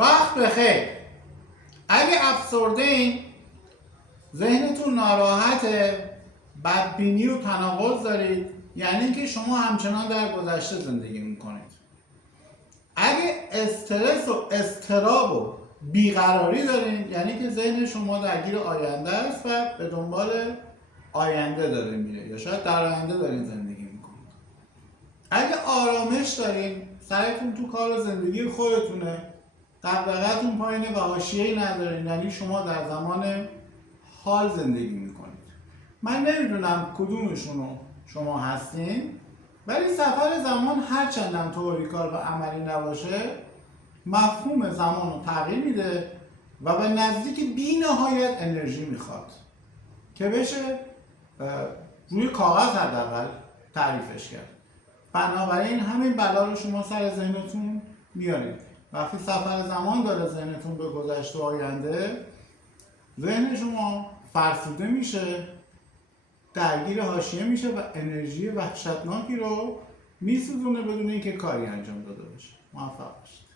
وقت بخیر. اگه افسرده این، ذهنتون ناراحته، بدبینی و تناقض دارید، یعنی که شما همچنان در گذشته زندگی میکنید. اگه استرس و اضطراب و بیقراری دارین، یعنی که ذهن شما درگیر آینده است و به دنبال آینده داره میره، یا شاید در آینده دارین زندگی میکنید. اگه آرامش دارین، سرتون تو کار و زندگی خودتونه، دغدغه‌تون پایینه و حاشیه‌ای ندارین، یعنی شما در زمان حال زندگی میکنید. من نمیدونم کدومشونو شما هستین، ولی سفر زمان هرچندم تئوریکال و عملی نباشه، مفهوم زمان رو تغییر میده و به نزدیک بی نهایت انرژی میخواد که بشه روی کاغذ حداقل تعریفش کرد. بنابراین همین بلا رو شما سر ذهنتون میارید. وقتی سفر زمان داره ذهنتون به گذشته و آینده، ذهن شما فرسوده میشه، درگیر حاشیه میشه و انرژی وحشتناکی رو میسوزونه بدون اینکه کاری انجام داده بشه. موفق باشید.